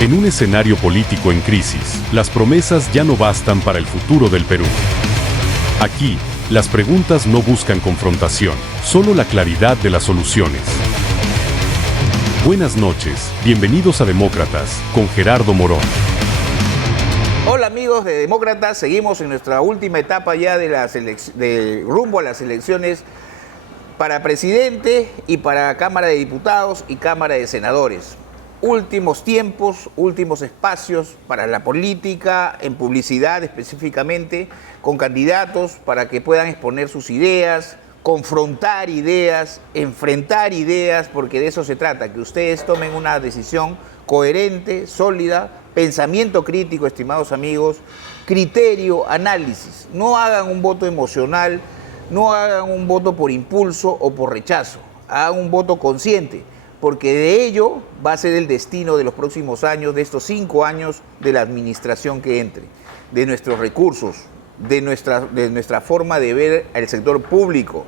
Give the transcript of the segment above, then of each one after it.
En un escenario político en crisis, las promesas ya no bastan para el futuro del Perú. Aquí, las preguntas no buscan confrontación, solo la claridad de las soluciones. Buenas noches, bienvenidos a Demócratas, con Gerardo Morón. Hola amigos de Demócratas, seguimos en nuestra última etapa ya de rumbo a las elecciones para presidente y para Cámara de Diputados y Cámara de Senadores. Últimos tiempos, últimos espacios para la política, en publicidad específicamente, con candidatos para que puedan exponer sus ideas, confrontar ideas, enfrentar ideas, porque de eso se trata, que ustedes tomen una decisión coherente, sólida, pensamiento crítico, estimados amigos, criterio, análisis. No hagan un voto emocional, no hagan un voto por impulso o por rechazo, hagan un voto consciente, porque de ello va a ser el destino de los próximos años, de estos 5 años de la administración que entre, de nuestros recursos, de nuestra forma de ver el sector público.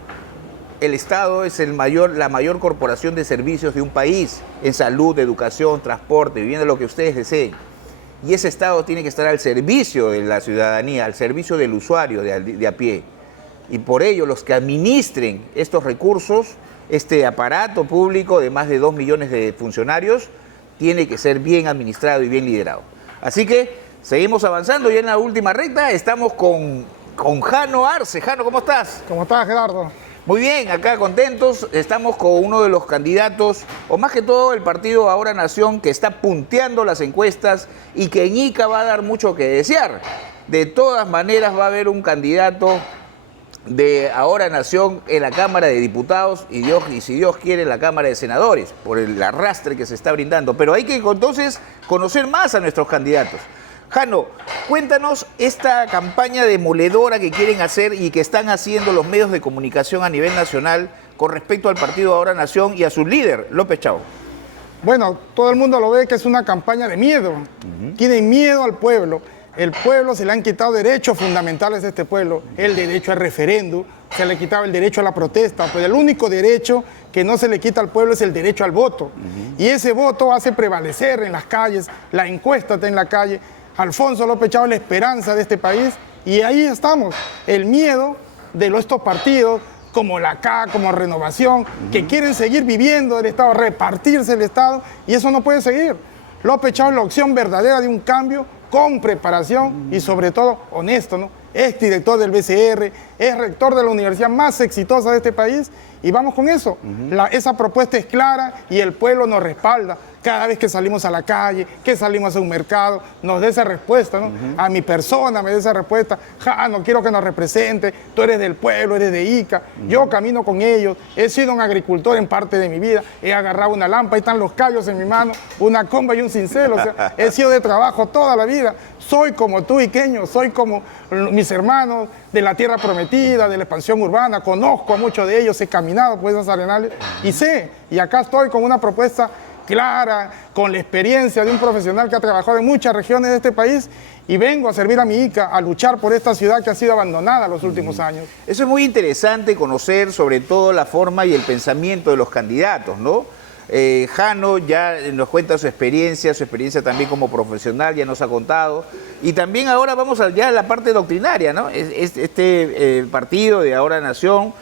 El Estado es la mayor corporación de servicios de un país, en salud, educación, transporte, vivienda, lo que ustedes deseen. Y ese Estado tiene que estar al servicio de la ciudadanía, al servicio del usuario de a pie. Y por ello, los que administren estos recursos, este aparato público de más de 2 millones de funcionarios, tiene que ser bien administrado y bien liderado. Así que seguimos avanzando, ya en la última recta estamos con Jano Arce. Jano, ¿cómo estás? ¿Cómo estás, Gerardo? Muy bien, acá contentos, estamos con uno de los candidatos, o más que todo el partido Ahora Nación, que está punteando las encuestas y que en Ica va a dar mucho que desear. De todas maneras va a haber un candidato de Ahora Nación en la Cámara de Diputados y si Dios quiere en la Cámara de Senadores, por el arrastre que se está brindando. Pero hay que entonces conocer más a nuestros candidatos. Jano, cuéntanos esta campaña demoledora que quieren hacer y que están haciendo los medios de comunicación a nivel nacional con respecto al partido Ahora Nación y a su líder, López Chao. Bueno, todo el mundo lo ve que es una campaña de miedo. Tienen miedo al pueblo. El pueblo se le han quitado derechos fundamentales de este pueblo. El derecho al referéndum, se le quitaba el derecho a la protesta. Pero el único derecho que no se le quita al pueblo es el derecho al voto. Y ese voto hace prevalecer en las calles, la encuesta está en la calle. Alfonso López Chao es la esperanza de este país y ahí estamos. El miedo de estos partidos como la CA, como Renovación, que quieren seguir viviendo el Estado, repartirse el Estado, y eso no puede seguir. López Chao es la opción verdadera de un cambio con preparación y sobre todo honesto, ¿no? Es director del BCR, es rector de la universidad más exitosa de este país y vamos con eso. Esa propuesta es clara y el pueblo nos respalda. Cada vez que salimos a la calle, que salimos a un mercado, nos dé esa respuesta, ¿no? A mi persona me dé esa respuesta. No quiero que nos represente, tú eres del pueblo, eres de Ica, yo camino con ellos, he sido un agricultor en parte de mi vida, he agarrado una lámpara, ahí están los callos en mi mano, una comba y un cincel, o sea, he sido de trabajo toda la vida. Soy como tú, iqueño, soy como mis hermanos de la tierra prometida, de la expansión urbana, conozco a muchos de ellos, he caminado por esas arenales y sé, y acá estoy con una propuesta clara, con la experiencia de un profesional que ha trabajado en muchas regiones de este país y vengo a servir a mi Ica, a luchar por esta ciudad que ha sido abandonada los últimos años. Eso es muy interesante conocer sobre todo la forma y el pensamiento de los candidatos, ¿no? Jano ya nos cuenta su experiencia también como profesional, ya nos ha contado. Y también ahora vamos ya a la parte doctrinaria, ¿no? Este partido de Ahora Nación,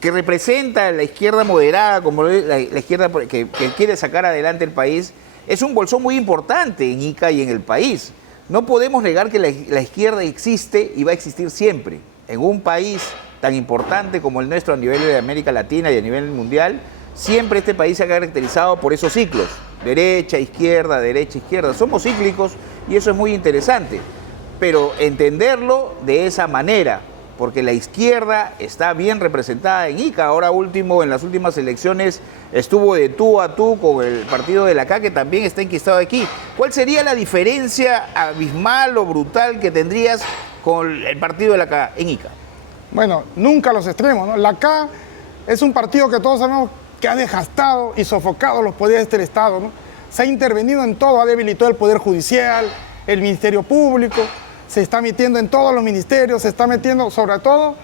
que representa a la izquierda moderada, como la izquierda que quiere sacar adelante el país, es un bolsón muy importante en Ica y en el país. No podemos negar que la izquierda existe y va a existir siempre. En un país tan importante como el nuestro a nivel de América Latina y a nivel mundial, siempre este país se ha caracterizado por esos ciclos, derecha, izquierda, derecha, izquierda. Somos cíclicos y eso es muy interesante, pero entenderlo de esa manera, porque la izquierda está bien representada en Ica. Ahora último, en las últimas elecciones, estuvo de tú a tú con el partido de la CA, que también está enquistado aquí. ¿Cuál sería la diferencia abismal o brutal que tendrías con el partido de la CA en Ica? Bueno, nunca los extremos, ¿no? La CA es un partido que todos sabemos que ha desgastado y sofocado los poderes del Estado, ¿no? Se ha intervenido en todo, ha debilitado el Poder Judicial, el Ministerio Público, se está metiendo en todos los ministerios, se está metiendo sobre todo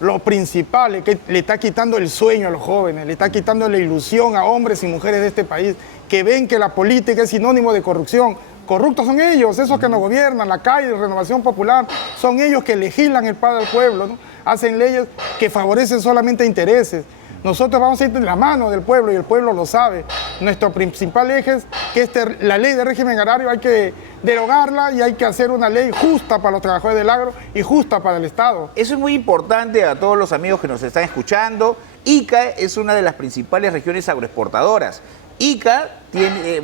lo principal, que le está quitando el sueño a los jóvenes, le está quitando la ilusión a hombres y mujeres de este país, que ven que la política es sinónimo de corrupción, corruptos son ellos, esos que nos gobiernan, la calle, Renovación Popular, son ellos que legislan el para el pueblo, ¿no? Hacen leyes que favorecen solamente intereses. Nosotros vamos a ir de la mano del pueblo y el pueblo lo sabe. Nuestro principal eje es que la ley de régimen agrario hay que derogarla y hay que hacer una ley justa para los trabajadores del agro y justa para el Estado. Eso es muy importante a todos los amigos que nos están escuchando. Ica es una de las principales regiones agroexportadoras. Ica tiene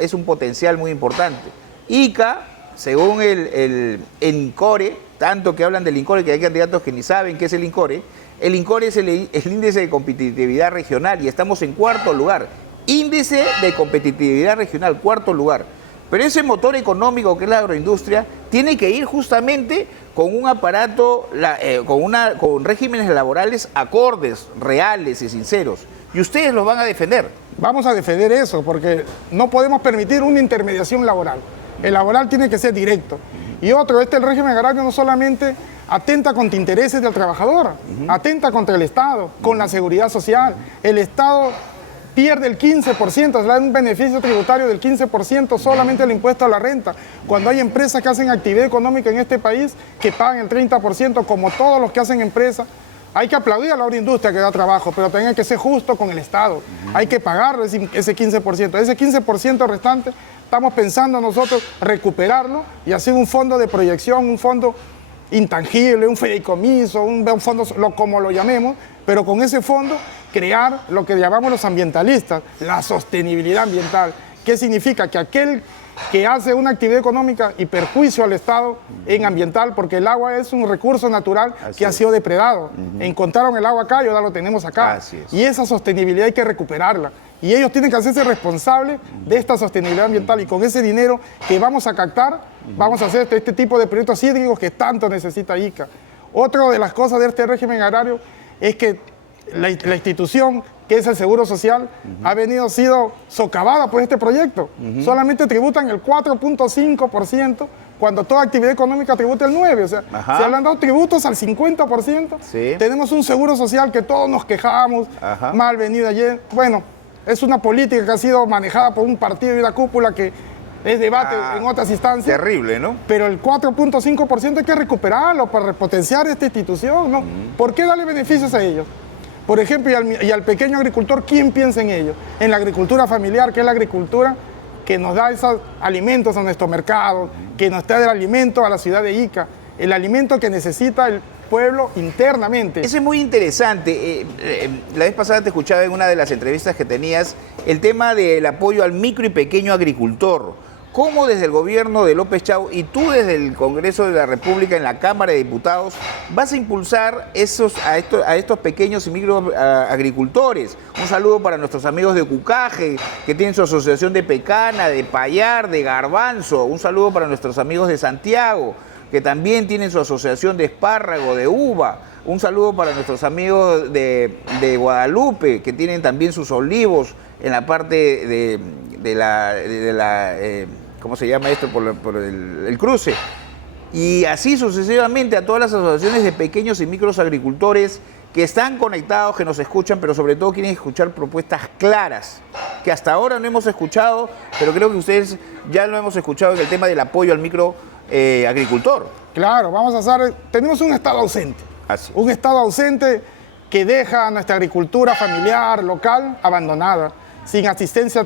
es un potencial muy importante. Ica, según el INCORE, tanto que hablan del INCORE que hay candidatos que ni saben qué es el INCORE es el índice de competitividad regional y estamos en cuarto lugar. Índice de competitividad regional, cuarto lugar. Pero ese motor económico que es la agroindustria tiene que ir justamente con un aparato, con regímenes laborales acordes, reales y sinceros. Y ustedes los van a defender. Vamos a defender eso porque no podemos permitir una intermediación laboral. El laboral tiene que ser directo. Y otro, el régimen agrario no solamente atenta contra intereses del trabajador, atenta contra el Estado, con la seguridad social. El Estado pierde el 15%, le da un beneficio tributario del 15% solamente el impuesto a la renta. Cuando hay empresas que hacen actividad económica en este país que pagan el 30%, como todos los que hacen empresas, hay que aplaudir a la agroindustria que da trabajo, pero también hay que ser justo con el Estado. Hay que pagarle ese 15%. Ese 15% restante estamos pensando nosotros recuperarlo y hacer un fondo de proyección, un fondo intangible, un fideicomiso, un fondo, como lo llamemos, pero con ese fondo crear lo que llamamos los ambientalistas, la sostenibilidad ambiental. ¿Qué significa? Que aquel que hace una actividad económica y perjuicio al Estado en ambiental, porque el agua es un recurso natural que ha sido depredado. Encontraron el agua acá y ahora lo tenemos acá. Y esa sostenibilidad hay que recuperarla. Y ellos tienen que hacerse responsables de esta sostenibilidad ambiental y con ese dinero que vamos a captar, vamos a hacer este tipo de proyectos hídricos que tanto necesita Ica. Otra de las cosas de este régimen agrario es que la institución que es el Seguro Social ha sido socavada por este proyecto. Solamente tributan el 4.5% cuando toda actividad económica tributa el 9%. O sea, se le han dado tributos al 50%. Tenemos un Seguro Social que todos nos quejamos, mal venido ayer. Bueno, es una política que ha sido manejada por un partido y una cúpula que es debate en otras instancias. Terrible, ¿no? Pero el 4.5% hay que recuperarlo para repotenciar esta institución, ¿no? ¿Por qué darle beneficios a ellos? Por ejemplo, y al pequeño agricultor, ¿quién piensa en ellos? En la agricultura familiar, que es la agricultura que nos da esos alimentos a nuestro mercado, que nos trae el alimento a la ciudad de Ica, el alimento que necesita el pueblo internamente. Eso es muy interesante. La vez pasada te escuchaba en una de las entrevistas que tenías el tema del apoyo al micro y pequeño agricultor. ¿Cómo desde el gobierno de López Chau y tú desde el Congreso de la República en la Cámara de Diputados vas a impulsar a estos pequeños y micro agricultores? Un saludo para nuestros amigos de Cucaje, que tienen su asociación de pecana, de payar, de garbanzo. Un saludo para nuestros amigos de Santiago, que también tienen su asociación de espárrago, de uva. Un saludo para nuestros amigos de Guadalupe, que tienen también sus olivos en la parte de la ¿cómo se llama esto? Por el cruce. Y así sucesivamente a todas las asociaciones de pequeños y micros agricultores que están conectados, que nos escuchan, pero sobre todo quieren escuchar propuestas claras, que hasta ahora no hemos escuchado, pero creo que ustedes ya lo hemos escuchado en el tema del apoyo al micro agricultor. Claro, tenemos un Estado ausente. Un Estado ausente que deja a nuestra agricultura familiar, local, abandonada, sin asistencia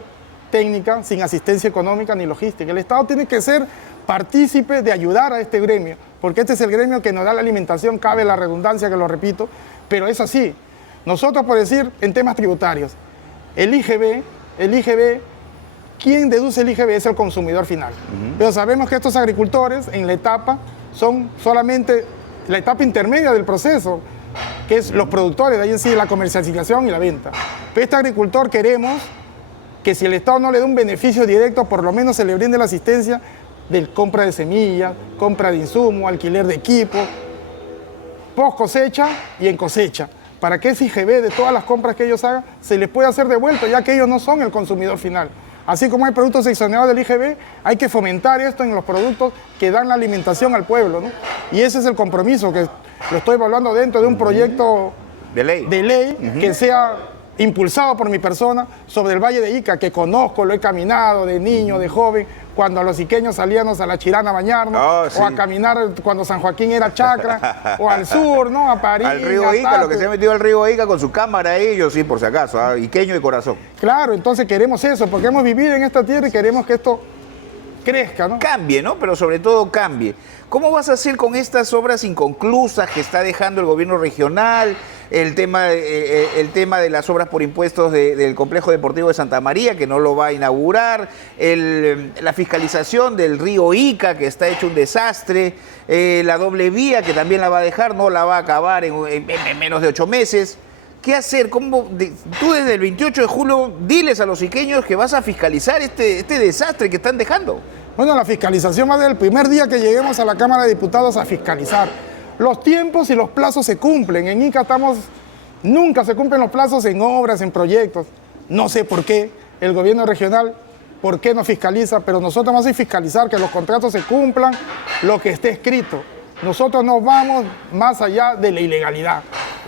técnica, sin asistencia económica ni logística. El Estado tiene que ser partícipe de ayudar a este gremio, porque este es el gremio que nos da la alimentación, cabe la redundancia que lo repito, pero es así. Nosotros, por decir, en temas tributarios, el IGB, ¿quién deduce el IGB? Es el consumidor final. Pero sabemos que estos agricultores en la etapa son solamente la etapa intermedia del proceso, que es los productores, de ahí en sí la comercialización y la venta. Pero este agricultor queremos que si el Estado no le da un beneficio directo, por lo menos se le brinde la asistencia de compra de semillas, compra de insumos, alquiler de equipo, post cosecha y en cosecha, para que ese IGB de todas las compras que ellos hagan se les pueda hacer devuelto, ya que ellos no son el consumidor final. Así como hay productos exonerados del IGB, hay que fomentar esto en los productos que dan la alimentación al pueblo, ¿no? Y ese es el compromiso que lo estoy evaluando dentro de un proyecto de ley que sea impulsado por mi persona, sobre el Valle de Ica, que conozco, lo he caminado de niño, de joven, cuando los iqueños salíamos a la Chirana a bañarnos, sí. o a caminar cuando San Joaquín era chacra, o al sur, ¿no? A París. Al río Ica, lo que se ha metido al río Ica con su cámara ahí, yo sí, por si acaso, iqueño de corazón. Claro, entonces queremos eso, porque hemos vivido en esta tierra y queremos que esto crezca, ¿no? Cambie, ¿no? Pero sobre todo cambie. ¿Cómo vas a hacer con estas obras inconclusas que está dejando el gobierno regional? El tema de las obras por impuestos del complejo deportivo de Santa María, que no lo va a inaugurar, la fiscalización del río Ica, que está hecho un desastre, la doble vía, que también la va a dejar, no la va a acabar en menos de 8 meses. ¿Qué hacer? Tú desde el 28 de julio diles a los iqueños que vas a fiscalizar este desastre que están dejando. Bueno, la fiscalización va desde el primer día que lleguemos a la Cámara de Diputados a fiscalizar. Los tiempos y los plazos se cumplen. En Ica nunca se cumplen los plazos en obras, en proyectos. No sé por qué el gobierno regional, por qué no fiscaliza, pero nosotros vamos a fiscalizar que los contratos se cumplan, lo que esté escrito. Nosotros no vamos más allá de la ilegalidad.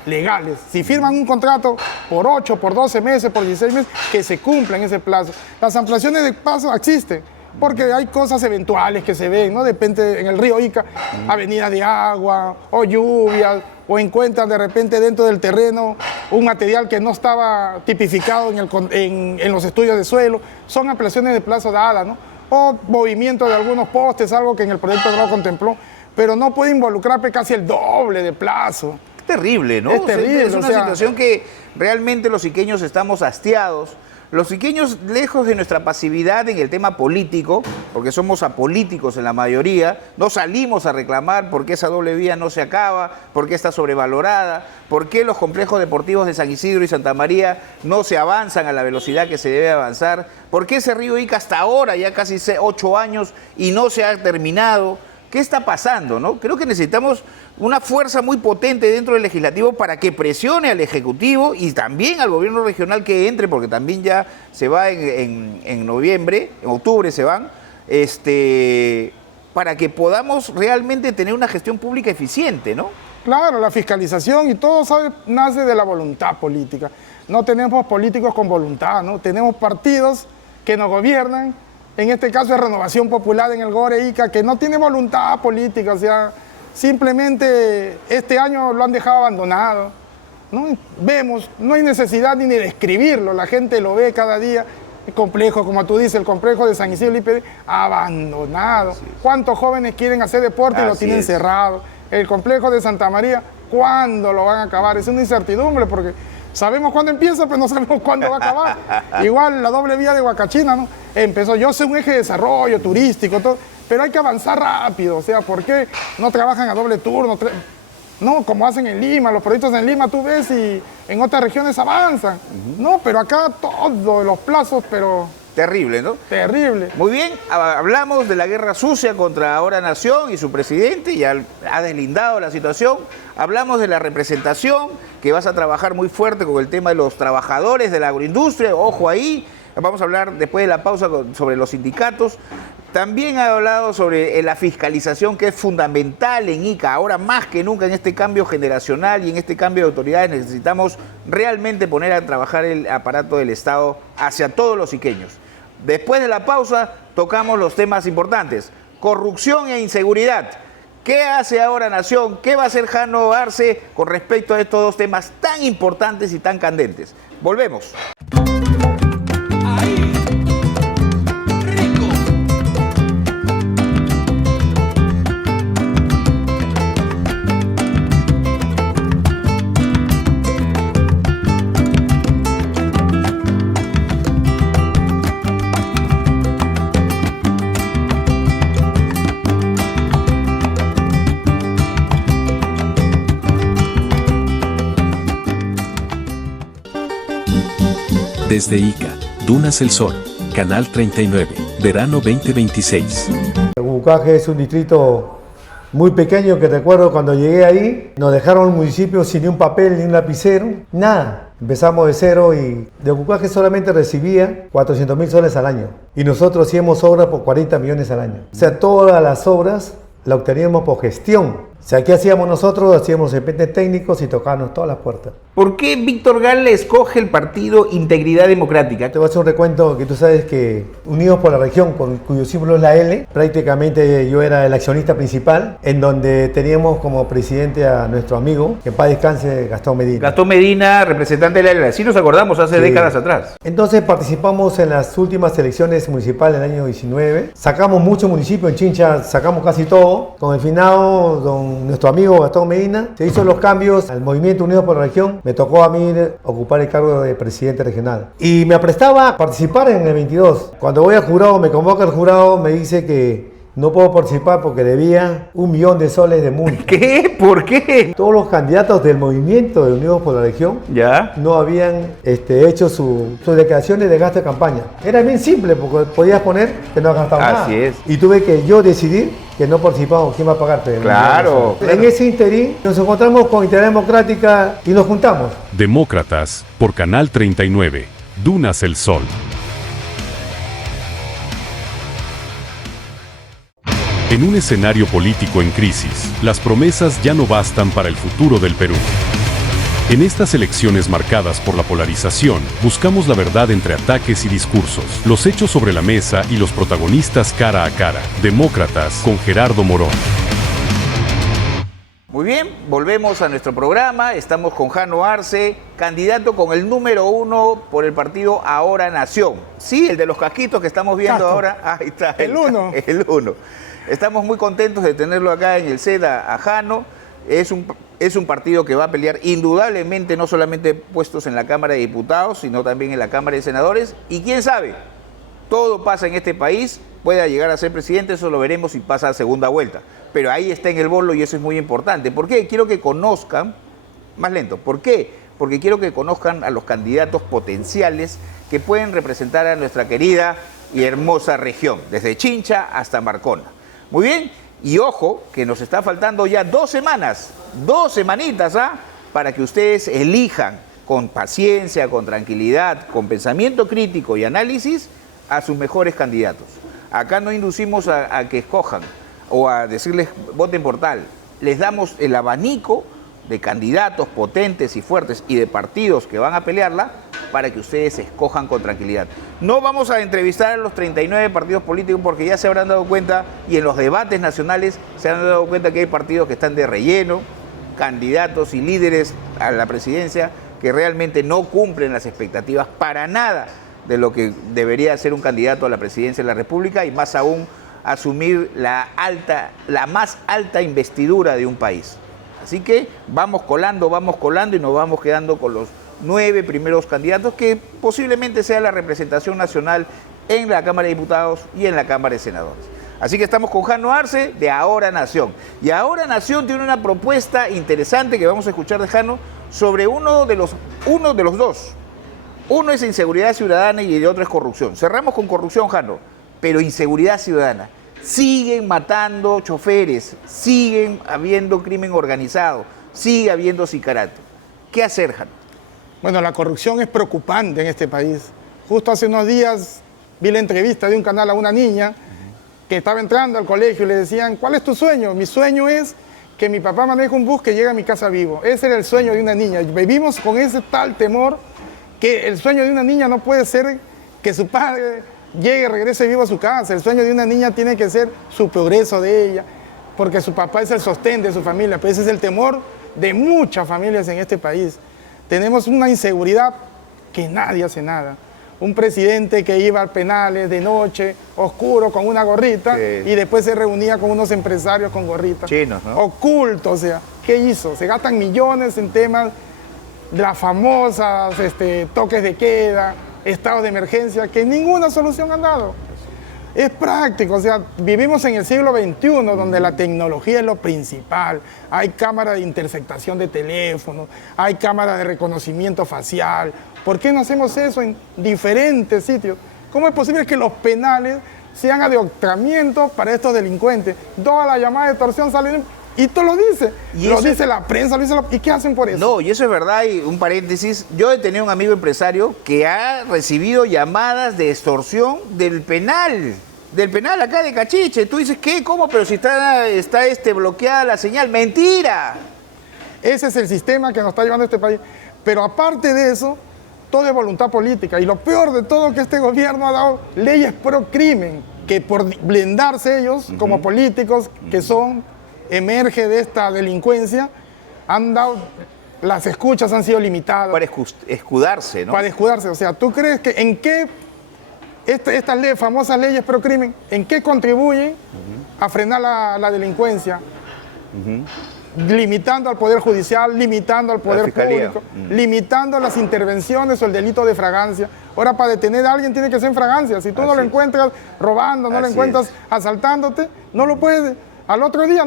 Legales. Si firman un contrato por 8, por 12 meses, por 16 meses, que se cumpla en ese plazo. Las ampliaciones de plazo existen, porque hay cosas eventuales que se ven, ¿no? Depende, en el río Ica, avenidas de agua, o lluvias, o encuentran de repente dentro del terreno un material que no estaba tipificado en los estudios de suelo. Son ampliaciones de plazo dadas, ¿no? O movimiento de algunos postes, algo que en el proyecto no lo contempló, pero no puede involucrar casi el doble de plazo. Terrible, ¿no? Es terrible. Es una situación que realmente los iqueños estamos hastiados. Los iqueños, lejos de nuestra pasividad en el tema político, porque somos apolíticos en la mayoría, no salimos a reclamar por qué esa doble vía no se acaba, por qué está sobrevalorada, por qué los complejos deportivos de San Isidro y Santa María no se avanzan a la velocidad que se debe avanzar, por qué ese río Ica hasta ahora, ya casi 8 años, y no se ha terminado. ¿Qué está pasando, no? Creo que necesitamos una fuerza muy potente dentro del legislativo para que presione al Ejecutivo y también al gobierno regional que entre, porque también ya se va en noviembre, en octubre se van, para que podamos realmente tener una gestión pública eficiente, ¿no? Claro, la fiscalización y todo nace de la voluntad política. No tenemos políticos con voluntad, ¿no? Tenemos partidos que nos gobiernan. En este caso es Renovación Popular en el Gore Ica, que no tiene voluntad política, o sea, simplemente este año lo han dejado abandonado, ¿no? Vemos, no hay necesidad ni de describirlo, la gente lo ve cada día. El complejo, como tú dices, el complejo de San Isidro IPD, abandonado. ¿Cuántos jóvenes quieren hacer deporte y lo tienen cerrado? El complejo de Santa María, ¿cuándo lo van a acabar? Es una incertidumbre porque sabemos cuándo empieza, pero no sabemos cuándo va a acabar. Igual la doble vía de Huacachina, ¿no? Empezó, yo sé, un eje de desarrollo turístico, todo, pero hay que avanzar rápido. O sea, ¿por qué no trabajan a doble turno? No, como hacen en Lima, los proyectos en Lima tú ves y en otras regiones avanzan. No, pero acá todos los plazos, pero... Terrible, ¿no? Terrible. Muy bien, hablamos de la guerra sucia contra Ahora Nación y su presidente, ya ha deslindado la situación. Hablamos de la representación, que vas a trabajar muy fuerte con el tema de los trabajadores de la agroindustria, ojo ahí. Vamos a hablar después de la pausa sobre los sindicatos. También ha hablado sobre la fiscalización, que es fundamental en Ica. Ahora más que nunca en este cambio generacional y en este cambio de autoridades necesitamos realmente poner a trabajar el aparato del Estado hacia todos los iqueños. Después de la pausa tocamos los temas importantes: corrupción e inseguridad. ¿Qué hace Ahora Nación? ¿Qué va a hacer Jano Arce con respecto a estos dos temas tan importantes y tan candentes? Volvemos. Desde Ica, Dunas El Sol, Canal 39, verano 2026. Bucaque es un distrito muy pequeño que recuerdo cuando llegué ahí, nos dejaron el municipio sin ni un papel ni un lapicero, nada. Empezamos de cero y de Bucaque solamente recibía 400.000 soles al año y nosotros hacíamos obras por 40 millones al año. O sea, todas las obras las obteníamos por gestión. O sea, ¿qué hacíamos nosotros? Hacíamos expedientes técnicos y tocábamos todas las puertas. ¿Por qué Víctor Gala escoge el partido Integridad Democrática? Te voy a hacer un recuento que tú sabes que Unidos por la Región, cuyo símbolo es la L, prácticamente yo era el accionista principal, en donde teníamos como presidente a nuestro amigo, que en paz descanse, Gastón Medina. Gastón Medina, representante de la L. Sí nos acordamos hace décadas atrás. Entonces participamos en las últimas elecciones municipales del año 19. Sacamos muchos municipios en Chincha, sacamos casi todo. Con el finado, nuestro amigo Gastón Medina, se hizo los cambios al Movimiento Unidos por la Región. Me tocó a mí ocupar el cargo de presidente regional. Y me aprestaba a participar en el 22. Cuando voy al jurado, me convoca el jurado, me dice que no puedo participar porque debía 1 millón de soles de multa. ¿Qué? ¿Por qué? Todos los candidatos del movimiento de Unidos por la Región ¿Ya? no habían hecho sus declaraciones de gasto de campaña. Era bien simple porque podías poner que no has gastado nada. Así es. Y tuve que yo decidir que no participamos. ¿Quién va a pagar? Claro. En ese interín nos encontramos con Integridad Democrática y nos juntamos. Demócratas, por Canal 39, Dunas El Sol. En un escenario político en crisis, las promesas ya no bastan para el futuro del Perú. En estas elecciones marcadas por la polarización, buscamos la verdad entre ataques y discursos, los hechos sobre la mesa y los protagonistas cara a cara. Demócratas con Gerardo Morón. Muy bien, volvemos a nuestro programa. Estamos con Jano Arce, candidato con el número 1 por el partido Ahora Nación. Sí, el de los casquitos que estamos viendo ahora. Ahí está. El 1. El 1. Estamos muy contentos de tenerlo acá en el SEDA a Jano. Es un partido que va a pelear indudablemente no solamente puestos en la Cámara de Diputados, sino también en la Cámara de Senadores. Y quién sabe, todo pasa en este país, pueda llegar a ser presidente, eso lo veremos si pasa a segunda vuelta. Pero ahí está en el bolo y eso es muy importante. ¿Por qué? Quiero que conozcan, más lento, ¿por qué? Porque quiero que conozcan a los candidatos potenciales que pueden representar a nuestra querida y hermosa región, desde Chincha hasta Marcona. Muy bien, y ojo, que nos está faltando ya 2 semanas, 2 semanitas, para que ustedes elijan con paciencia, con tranquilidad, con pensamiento crítico y análisis a sus mejores candidatos. Acá no inducimos a que escojan o a decirles voten por tal. Les damos el abanico de candidatos potentes y fuertes y de partidos que van a pelearla para que ustedes escojan con tranquilidad. No vamos a entrevistar a los 39 partidos políticos porque ya se habrán dado cuenta y en los debates nacionales se han dado cuenta que hay partidos que están de relleno, candidatos y líderes a la presidencia que realmente no cumplen las expectativas para nada de lo que debería ser un candidato a la presidencia de la República y más aún asumir la más alta investidura de un país. Así que vamos colando y nos vamos quedando con los 9 primeros candidatos que posiblemente sea la representación nacional en la Cámara de Diputados y en la Cámara de Senadores. Así que estamos con Jano Arce de Ahora Nación. Y Ahora Nación tiene una propuesta interesante que vamos a escuchar de Jano sobre uno de los dos. Uno es inseguridad ciudadana y el otro es corrupción. Cerramos con corrupción, Jano, pero inseguridad ciudadana. Siguen matando choferes, siguen habiendo crimen organizado, sigue habiendo sicariato. ¿Qué hacer, Jano? Bueno, la corrupción es preocupante en este país. Justo hace unos días vi la entrevista de un canal a una niña que estaba entrando al colegio y le decían, ¿cuál es tu sueño? Mi sueño es que mi papá maneje un bus que llegue a mi casa vivo. Ese era el sueño de una niña. Vivimos con ese tal temor que el sueño de una niña no puede ser que su padre llegue, regrese vivo a su casa. El sueño de una niña tiene que ser su progreso de ella, porque su papá es el sostén de su familia. Pero ese es el temor de muchas familias en este país. Tenemos una inseguridad que nadie hace nada. Un presidente que iba a penales de noche, oscuro, con una gorrita, sí, y después se reunía con unos empresarios con gorritas. Chinos, ¿no? Oculto, o sea, ¿qué hizo? Se gastan millones en temas de las famosas toques de queda, estados de emergencia, que ninguna solución han dado. Es práctico, o sea, vivimos en el siglo XXI donde la tecnología es lo principal. Hay cámara de interceptación de teléfonos, hay cámara de reconocimiento facial. ¿Por qué no hacemos eso en diferentes sitios? ¿Cómo es posible que los penales sean adoctrinamiento para estos delincuentes? Todas las llamadas de extorsión salen y tú lo dices. Lo dice la prensa, lo dice ¿y qué hacen por eso? No, y eso es verdad, y un paréntesis, yo he tenido un amigo empresario que ha recibido llamadas de extorsión del penal. del penal acá de Cachiche. Tú dices, ¿qué? ¿Cómo? Pero si está bloqueada la señal. ¡Mentira! Ese es el sistema que nos está llevando este país. Pero aparte de eso, todo es voluntad política. Y lo peor de todo es que este gobierno ha dado leyes pro crimen, que por blindarse ellos, como políticos que son, emerge de esta delincuencia, han dado, las escuchas han sido limitadas. Para escudarse, ¿no? Para escudarse. O sea, ¿tú crees que en qué estas famosas leyes pro crimen, en qué contribuyen a frenar la delincuencia? Limitando al Poder Judicial, limitando al Poder Público, limitando las intervenciones o el delito de fragancia. Ahora, para detener a alguien tiene que ser en fragancia. Si tú no lo encuentras robando, no lo encuentras asaltándote, no lo puedes. Al otro día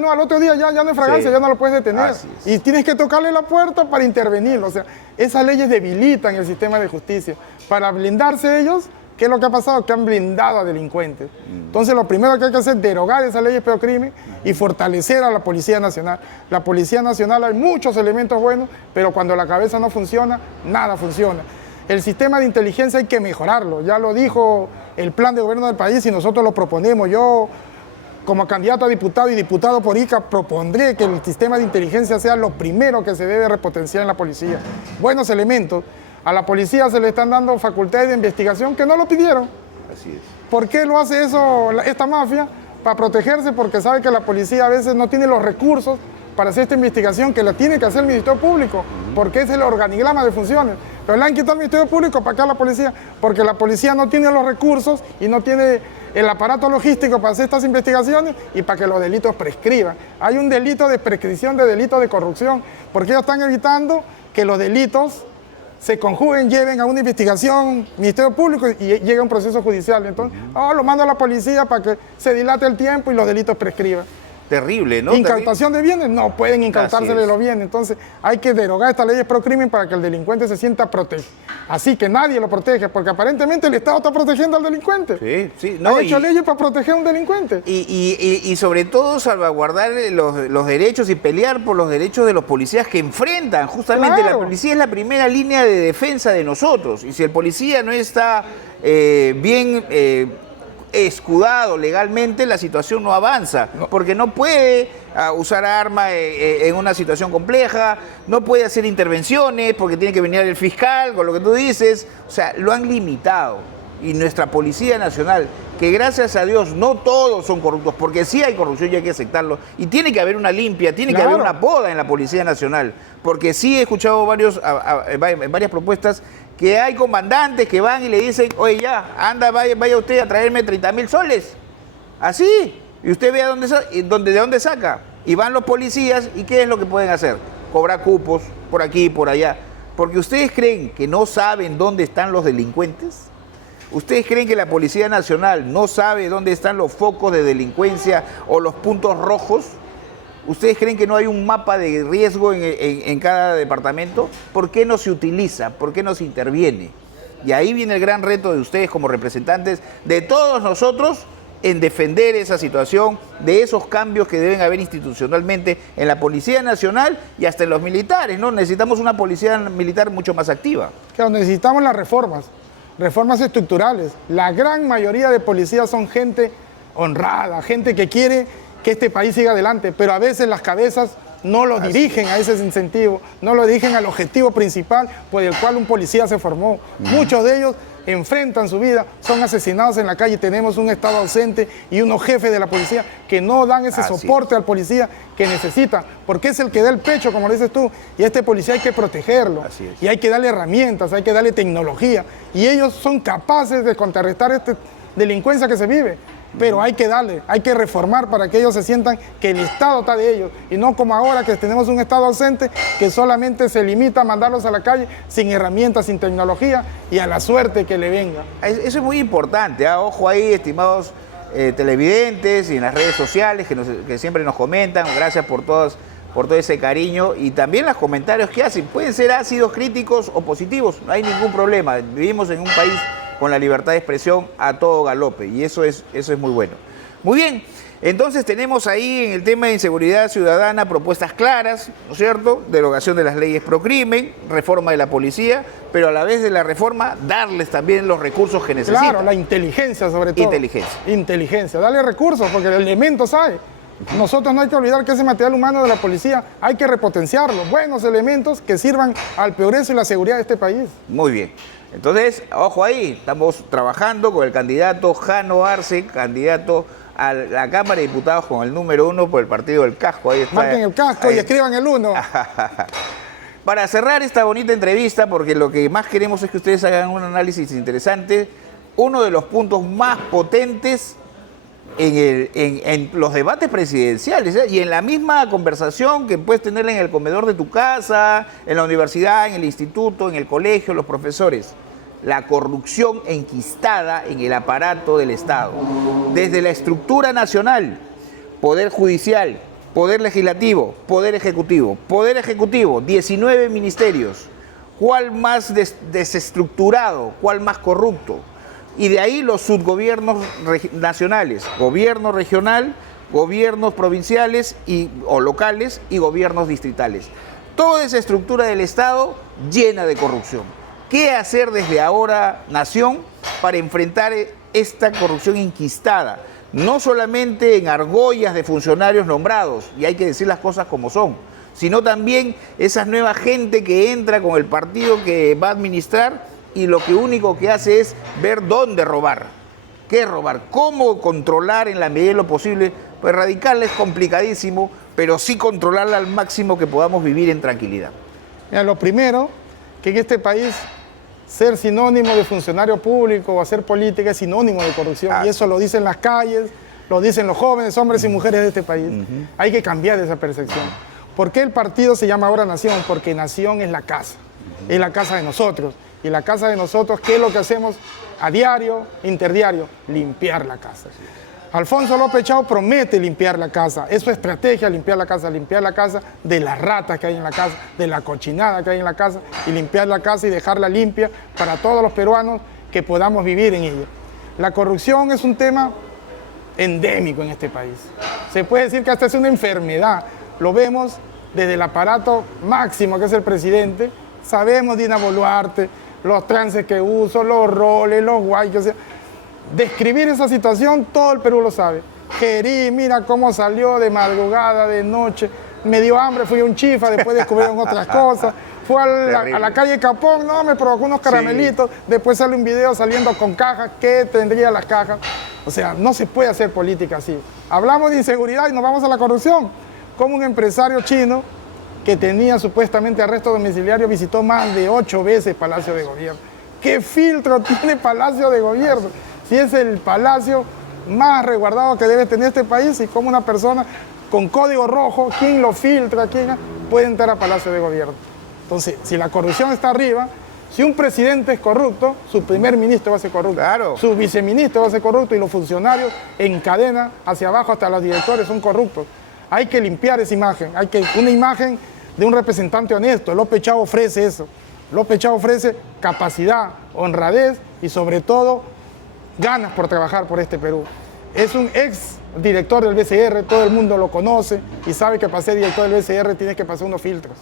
ya no es fragancia, ya no lo puedes detener. Y tienes que tocarle la puerta para intervenir. O sea, esas leyes debilitan el sistema de justicia. Para blindarse ellos, ¿qué es lo que ha pasado? Que han blindado a delincuentes. Entonces, lo primero que hay que hacer es derogar esas leyes pro crimen y fortalecer a la Policía Nacional. La Policía Nacional hay muchos elementos buenos, pero cuando la cabeza no funciona, nada funciona. El sistema de inteligencia hay que mejorarlo. Ya lo dijo el plan de gobierno del país y nosotros lo proponemos. Yo, como candidato a diputado y diputado por Ica, propondré que el sistema de inteligencia sea lo primero que se debe repotenciar en la policía. Buenos elementos. A la policía se le están dando facultades de investigación que no lo pidieron. Así es. ¿Por qué lo hace eso esta mafia? Para protegerse, porque sabe que la policía a veces no tiene los recursos para hacer esta investigación que la tiene que hacer el Ministerio Público, porque es el organigrama de funciones. Pero le han quitado al Ministerio Público para acá a la policía, porque la policía no tiene los recursos y no tiene el aparato logístico para hacer estas investigaciones y para que los delitos prescriban. Hay un delito de prescripción de delitos de corrupción, porque ellos están evitando que los delitos se conjuguen, lleven a una investigación, Ministerio Público y llegue a un proceso judicial. Entonces, lo mando a la policía para que se dilate el tiempo y los delitos prescriban. Terrible, ¿no? Incautación de bienes, no pueden incautársele los bienes. Entonces, hay que derogar estas leyes pro crimen para que el delincuente se sienta protegido. Así que nadie lo protege, porque aparentemente el Estado está protegiendo al delincuente. Sí. No, ha hecho leyes para proteger a un delincuente. Y sobre todo salvaguardar los derechos y pelear por los derechos de los policías que enfrentan. Justamente la policía es la primera línea de defensa de nosotros. Y si el policía no está bien escudado legalmente, la situación no avanza, porque no puede usar arma en una situación compleja, no puede hacer intervenciones porque tiene que venir el fiscal con lo que tú dices. O sea, lo han limitado. Y nuestra Policía Nacional, que gracias a Dios no todos son corruptos, porque sí hay corrupción y hay que aceptarlo, y tiene que haber una limpia, tiene que haber una poda en la Policía Nacional, porque sí he escuchado varias propuestas que hay comandantes que van y le dicen, oye ya, anda, vaya usted a traerme 30.000 soles, así, y usted vea de dónde saca, y van los policías, y ¿qué es lo que pueden hacer? Cobrar cupos por aquí y por allá, porque ustedes creen que no saben dónde están los delincuentes. ¿Ustedes creen que la Policía Nacional no sabe dónde están los focos de delincuencia o los puntos rojos? ¿Ustedes creen que no hay un mapa de riesgo en cada departamento? ¿Por qué no se utiliza? ¿Por qué no se interviene? Y ahí viene el gran reto de ustedes como representantes de todos nosotros en defender esa situación, de esos cambios que deben haber institucionalmente en la Policía Nacional y hasta en los militares, ¿no? Necesitamos una policía militar mucho más activa. Claro, necesitamos las reformas estructurales. La gran mayoría de policías son gente honrada, gente que quiere que este país siga adelante, pero a veces las cabezas no lo dirigen a ese incentivo, no lo dirigen al objetivo principal por el cual un policía se formó. Muchos de ellos enfrentan su vida, son asesinados en la calle. Tenemos un Estado ausente y unos jefes de la policía que no dan ese soporte al policía que necesita, porque es el que da el pecho, como lo dices tú, y a este policía hay que protegerlo, y hay que darle herramientas, hay que darle tecnología, y ellos son capaces de contrarrestar esta delincuencia que se vive. Pero hay que darle, hay que reformar para que ellos se sientan que el Estado está de ellos y no como ahora que tenemos un Estado ausente que solamente se limita a mandarlos a la calle sin herramientas, sin tecnología y a la suerte que le venga. Eso es muy importante, ¿eh? Ojo ahí, estimados televidentes y en las redes sociales que siempre nos comentan. Gracias por todo ese cariño y también los comentarios que hacen. Pueden ser ácidos, críticos o positivos, no hay ningún problema. Vivimos en un país con la libertad de expresión a todo galope y eso es muy bueno. Muy bien. Entonces tenemos ahí en el tema de inseguridad ciudadana propuestas claras, ¿no es cierto? Derogación de las leyes pro crimen, reforma de la policía, pero a la vez de la reforma darles también los recursos que necesitan. Claro, la inteligencia sobre todo. Inteligencia, darle recursos porque elementos hay. Nosotros no hay que olvidar que ese material humano de la policía hay que repotenciarlo. Buenos elementos que sirvan al progreso y la seguridad de este país. Muy bien. Entonces, ojo ahí, estamos trabajando con el candidato Jano Arce, candidato a la Cámara de Diputados con el número 1 por el partido del Casco. Ahí está. Marquen el Casco y escriban el 1. Para cerrar esta bonita entrevista, porque lo que más queremos es que ustedes hagan un análisis interesante, uno de los puntos más potentes en los debates presidenciales, ¿eh? Y en la misma conversación que puedes tener en el comedor de tu casa, en la universidad, en el instituto, en el colegio, los profesores. La corrupción enquistada en el aparato del Estado. Desde la estructura nacional, Poder Judicial, Poder Legislativo, Poder Ejecutivo. Poder Ejecutivo, 19 ministerios. ¿Cuál más desestructurado? ¿Cuál más corrupto? Y de ahí los subgobiernos nacionales, gobierno regional, gobiernos provinciales o locales y gobiernos distritales. Toda esa estructura del Estado llena de corrupción. ¿Qué hacer desde ahora, nación, para enfrentar esta corrupción enquistada? No solamente en argollas de funcionarios nombrados, y hay que decir las cosas como son, sino también esa nueva gente que entra con el partido que va a administrar y lo que único que hace es ver dónde robar. ¿Qué robar? ¿Cómo controlar en la medida de lo posible? Pues erradicarla es complicadísimo, pero sí controlarla al máximo que podamos vivir en tranquilidad. Mira, lo primero, que en este país ser sinónimo de funcionario público o hacer política es sinónimo de corrupción. Y eso lo dicen las calles, lo dicen los jóvenes, hombres y mujeres de este país. Hay que cambiar esa percepción. ¿Por qué el partido se llama ahora Nación? Porque Nación es la casa de nosotros. Y la casa de nosotros, ¿qué es lo que hacemos a diario, interdiario? Limpiar la casa. Alfonso López Chao promete limpiar la casa. Es su estrategia, limpiar la casa de las ratas que hay en la casa, de la cochinada que hay en la casa, y limpiar la casa y dejarla limpia para todos los peruanos que podamos vivir en ella. La corrupción es un tema endémico en este país. Se puede decir que hasta es una enfermedad. Lo vemos desde el aparato máximo que es el presidente. Sabemos Dina Boluarte, los trances que uso, los roles, los guayos. O sea, describir esa situación, todo el Perú lo sabe. Gerí, mira cómo salió de madrugada, de noche, me dio hambre, fui a un chifa, después descubrieron otras cosas. Fue a la calle Capón, no, me provocó unos caramelitos, después sale un video saliendo con cajas, ¿qué tendría las cajas? O sea, no se puede hacer política así. Hablamos de inseguridad y nos vamos a la corrupción. Como un empresario chino que tenía supuestamente arresto domiciliario visitó más de 8 veces Palacio de Gobierno. ¿Qué filtro tiene Palacio de Gobierno? Si es el palacio más resguardado que debe tener este país, y como una persona con código rojo, ¿quién lo filtra? ¿Quién puede entrar a Palacio de Gobierno? Entonces, si la corrupción está arriba, si un presidente es corrupto, su primer ministro va a ser corrupto, claro, su viceministro va a ser corrupto y los funcionarios en cadena hacia abajo hasta los directores son corruptos. Hay que limpiar esa imagen, una imagen de un representante honesto. López Chao ofrece eso. López Chao ofrece capacidad, honradez y sobre todo ganas por trabajar por este Perú. Es un ex director del BCR, todo el mundo lo conoce y sabe que para ser director del BCR tienes que pasar unos filtros,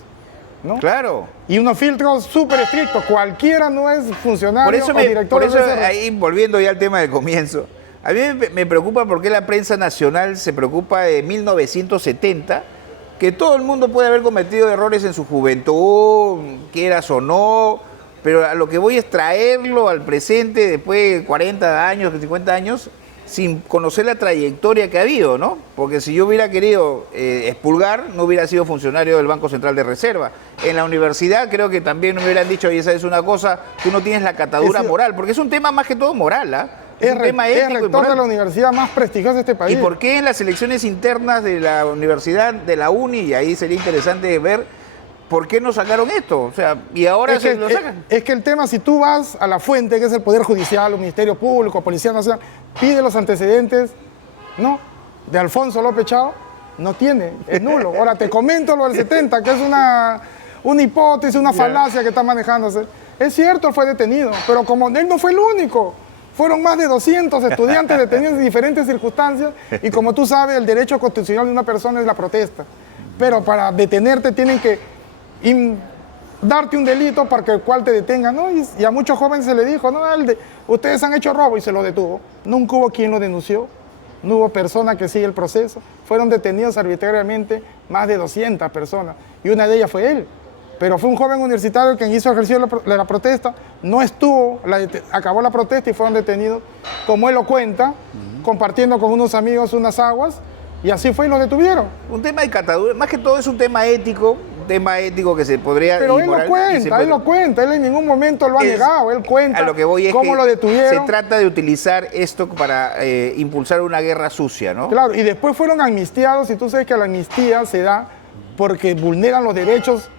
¿no? Claro. Y unos filtros súper estrictos. Cualquiera no es funcionario o director del BCR. Ahí, volviendo ya al tema del comienzo, a mí me preocupa por qué la prensa nacional se preocupa de 1970, que todo el mundo puede haber cometido errores en su juventud, quieras o no, pero a lo que voy es traerlo al presente después de 40 años, 50 años, sin conocer la trayectoria que ha habido, ¿no? Porque si yo hubiera querido expulgar, no hubiera sido funcionario del Banco Central de Reserva. En la universidad creo que también me hubieran dicho, oye, esa es una cosa, tú no tienes la catadura moral, porque es un tema más que todo moral, ¿ah? Es un tema ético y moral. Es rector de la universidad más prestigiosa de este país. ¿Y por qué en las elecciones internas de la universidad, de la UNI, y ahí sería interesante ver por qué no sacaron esto? O sea, y ahora lo sacan. Es que el tema, si tú vas a la fuente, que es el Poder Judicial, el Ministerio Público, Policía Nacional, pide los antecedentes, ¿no? De Alfonso López Chao, no tiene, es nulo. Ahora te comento lo del 70, que es una hipótesis, una falacia que está manejándose. Es cierto, él fue detenido, pero como él no fue el único. Fueron más de 200 estudiantes detenidos en diferentes circunstancias y como tú sabes, el derecho constitucional de una persona es la protesta. Pero para detenerte tienen que darte un delito para que el cual te detengan, ¿no? Y a muchos jóvenes se les dijo, no, ustedes han hecho robo y se lo detuvo. Nunca hubo quien lo denunció, no hubo persona que siga el proceso. Fueron detenidos arbitrariamente más de 200 personas y una de ellas fue él. Pero fue un joven universitario quien ejerció la protesta, no estuvo, acabó la protesta y fueron detenidos, como él lo cuenta, compartiendo con unos amigos unas aguas, y así fue y los detuvieron. Un tema de catadura, más que todo es un tema ético que se podría... Pero él lo cuenta, él en ningún momento lo ha negado, él cuenta a lo que voy es cómo que lo detuvieron. Se trata de utilizar esto para impulsar una guerra sucia, ¿no? Claro, y después fueron amnistiados, y tú sabes que la amnistía se da porque vulneran los derechos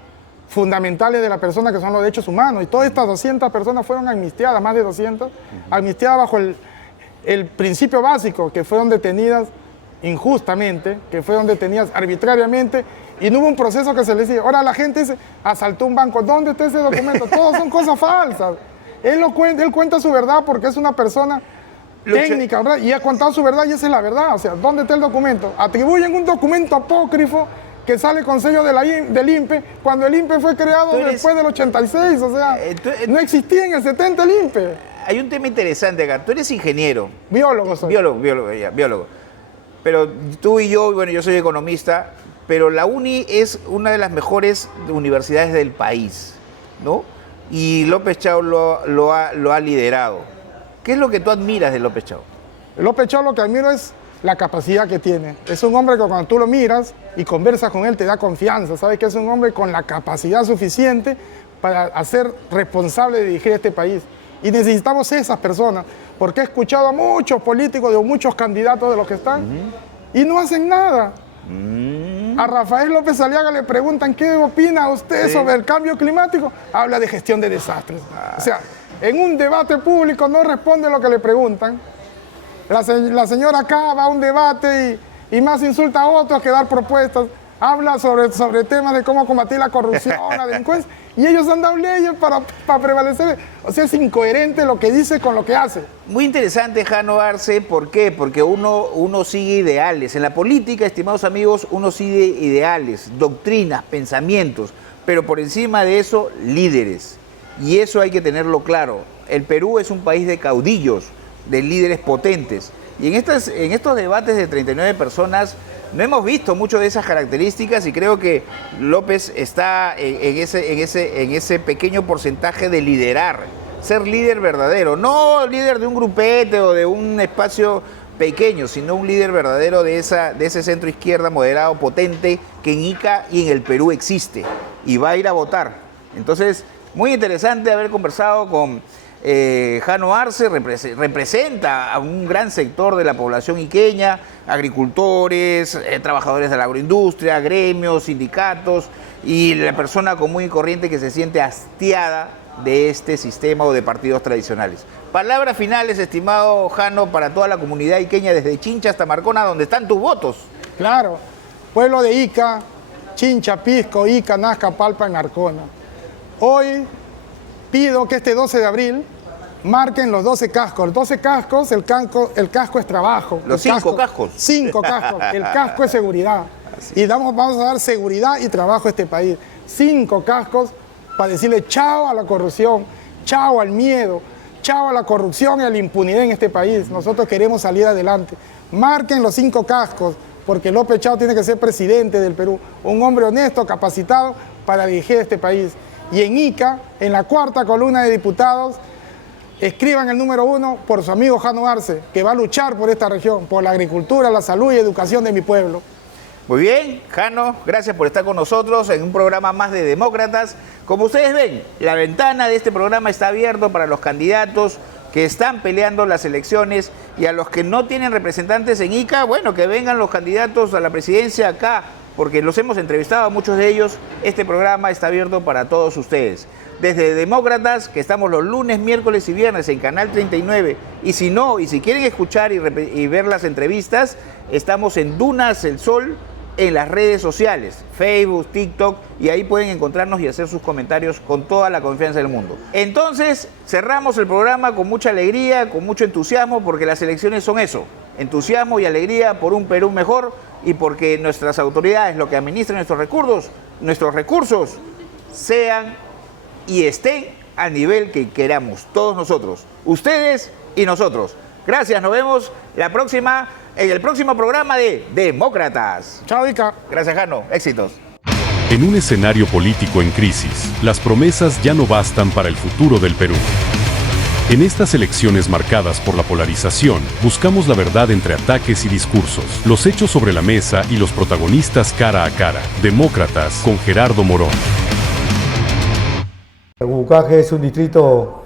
fundamentales de la persona, que son los derechos humanos, y todas estas 200 personas fueron amnistiadas, más de 200, amnistiadas bajo el principio básico, que fueron detenidas injustamente, que fueron detenidas arbitrariamente, y no hubo un proceso que se les diga, ahora la gente dice, asaltó un banco, ¿dónde está ese documento? Todos son cosas falsas. Él cuenta su verdad porque es una persona técnica, ¿verdad? Y ha contado su verdad y esa es la verdad, o sea, ¿dónde está el documento? Atribuyen un documento apócrifo que sale con sello del INPE, cuando el INPE fue creado después del 86, o sea, no existía en el 70 el INPE. Hay un tema interesante acá, tú eres ingeniero. Biólogo soy. Biólogo. Pero tú y yo, bueno, yo soy economista, pero la UNI es una de las mejores universidades del país, ¿no? Y López Chao lo ha liderado. ¿Qué es lo que tú admiras de López Chao? López Chao lo que admiro es la capacidad que tiene. Es un hombre que cuando tú lo miras y conversas con él te da confianza. Sabes que es un hombre con la capacidad suficiente para hacer responsable de dirigir este país. Y necesitamos esas personas, porque he escuchado a muchos políticos, de muchos candidatos de los que están, y no hacen nada. A Rafael López Aliaga le preguntan qué opina usted sobre el cambio climático. Habla de gestión de desastres. O sea, en un debate público no responde lo que le preguntan. La señora acá va a un debate y más insulta a otros que dar propuestas. Habla sobre temas de cómo combatir la corrupción, la delincuencia, y ellos han dado leyes para prevalecer. O sea, es incoherente lo que dice con lo que hace. Muy interesante, Jano Arce. ¿Por qué? Porque uno sigue ideales. En la política, estimados amigos, uno sigue ideales, doctrinas, pensamientos, pero por encima de eso, líderes. Y eso hay que tenerlo claro. El Perú es un país de caudillos, de líderes potentes. Y en estos debates de 39 personas no hemos visto mucho de esas características y creo que López está en ese pequeño porcentaje de liderar, ser líder verdadero, no líder de un grupete o de un espacio pequeño, sino un líder verdadero de ese centro izquierda moderado, potente, que en Ica y en el Perú existe y va a ir a votar. Entonces, muy interesante haber conversado con Jano Arce. Representa a un gran sector de la población iqueña, agricultores, trabajadores de la agroindustria, gremios, sindicatos y la persona común y corriente que se siente hastiada de este sistema o de partidos tradicionales. Palabras finales, estimado Jano, para toda la comunidad iqueña desde Chincha hasta Marcona, donde están tus votos. Claro, pueblo de Ica, Chincha, Pisco, Ica, Nazca, Palpa y Marcona. Hoy pido que este 12 de abril marquen los 12 cascos. Los 12 cascos, el casco es trabajo. Los 5 cascos. 5 cascos. El casco es seguridad. Y vamos a dar seguridad y trabajo a este país. 5 cascos para decirle chao a la corrupción, chao al miedo, chao a la corrupción y a la impunidad en este país. Nosotros queremos salir adelante. Marquen los 5 cascos, porque López Chao tiene que ser presidente del Perú. Un hombre honesto, capacitado para dirigir este país. Y en Ica, en la 4ª columna de diputados, escriban el número 1 por su amigo Jano Arce, que va a luchar por esta región, por la agricultura, la salud y educación de mi pueblo. Muy bien, Jano, gracias por estar con nosotros en un programa más de Demócratas. Como ustedes ven, la ventana de este programa está abierta para los candidatos que están peleando las elecciones y a los que no tienen representantes en Ica, bueno, que vengan los candidatos a la presidencia acá, porque los hemos entrevistado a muchos de ellos. Este programa está abierto para todos ustedes. Desde Demócratas, que estamos los lunes, miércoles y viernes en Canal 39. Y si quieren escuchar y ver las entrevistas, estamos en Dunas El Sol en las redes sociales, Facebook, TikTok, y ahí pueden encontrarnos y hacer sus comentarios con toda la confianza del mundo. Entonces, cerramos el programa con mucha alegría, con mucho entusiasmo, porque las elecciones son eso, entusiasmo y alegría por un Perú mejor y porque nuestras autoridades, lo que administran nuestros recursos, sean y estén al nivel que queramos, todos nosotros, ustedes y nosotros. Gracias, nos vemos en el próximo programa de Demócratas. Chao, Ica. Gracias, Jano. Éxitos. En un escenario político en crisis, las promesas ya no bastan para el futuro del Perú. En estas elecciones marcadas por la polarización, buscamos la verdad entre ataques y discursos, los hechos sobre la mesa y los protagonistas cara a cara. Demócratas con Gerardo Morón. Bucaque es un distrito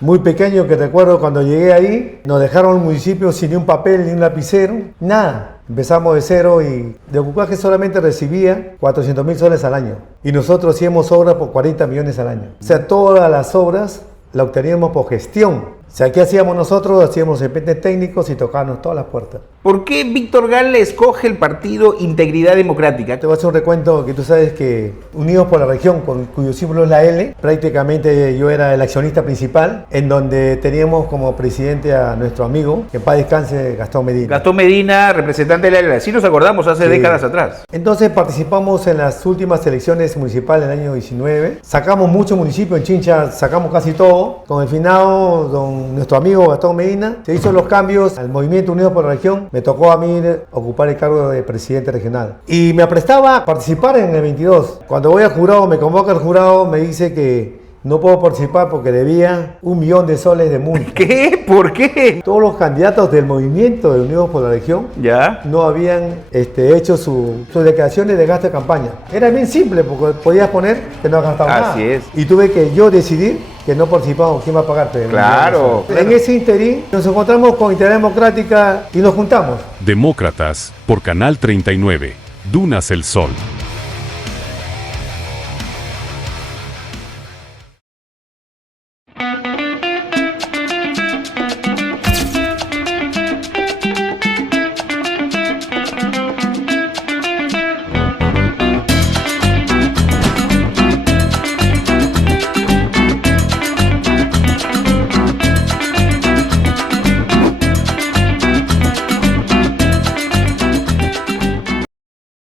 muy pequeño que recuerdo cuando llegué ahí, nos dejaron el municipio sin ni un papel ni un lapicero, nada. Empezamos de cero y de Bucaque solamente recibía 400.000 soles al año. Y nosotros hacíamos obras por 40 millones al año. O sea, todas las obras las obteníamos por gestión. O sea, ¿qué hacíamos nosotros? Hacíamos expedientes técnicos y tocábamos todas las puertas. ¿Por qué Víctor Gale escoge el partido Integridad Democrática? Te voy a hacer un recuento que tú sabes que Unidos por la Región, cuyo símbolo es la L, prácticamente yo era el accionista principal, en donde teníamos como presidente a nuestro amigo, que en paz descanse, Gastón Medina. Gastón Medina, representante de la L. Sí nos acordamos hace décadas atrás. Entonces participamos en las últimas elecciones municipales del año 19. Sacamos muchos municipios, en Chincha sacamos casi todo. Con el finado, nuestro amigo Gastón Medina, se hizo los cambios al Movimiento Unidos por la Región. Me tocó a mí ocupar el cargo de presidente regional. Y me aprestaba a participar en el 22. Cuando voy al jurado, me convoca el jurado, me dice que no puedo participar porque debía 1 millón de soles de multa. ¿Qué? ¿Por qué? Todos los candidatos del movimiento de Unidos por la Región no habían hecho sus declaraciones de gasto de campaña. Era bien simple porque podías poner que no has gastado nada. Así es. Y tuve que yo decidir que no participamos. ¿Quién va a pagar? Claro. En ese interín nos encontramos con Integridad Democrática y nos juntamos. Demócratas por Canal 39. Dunas El Sol.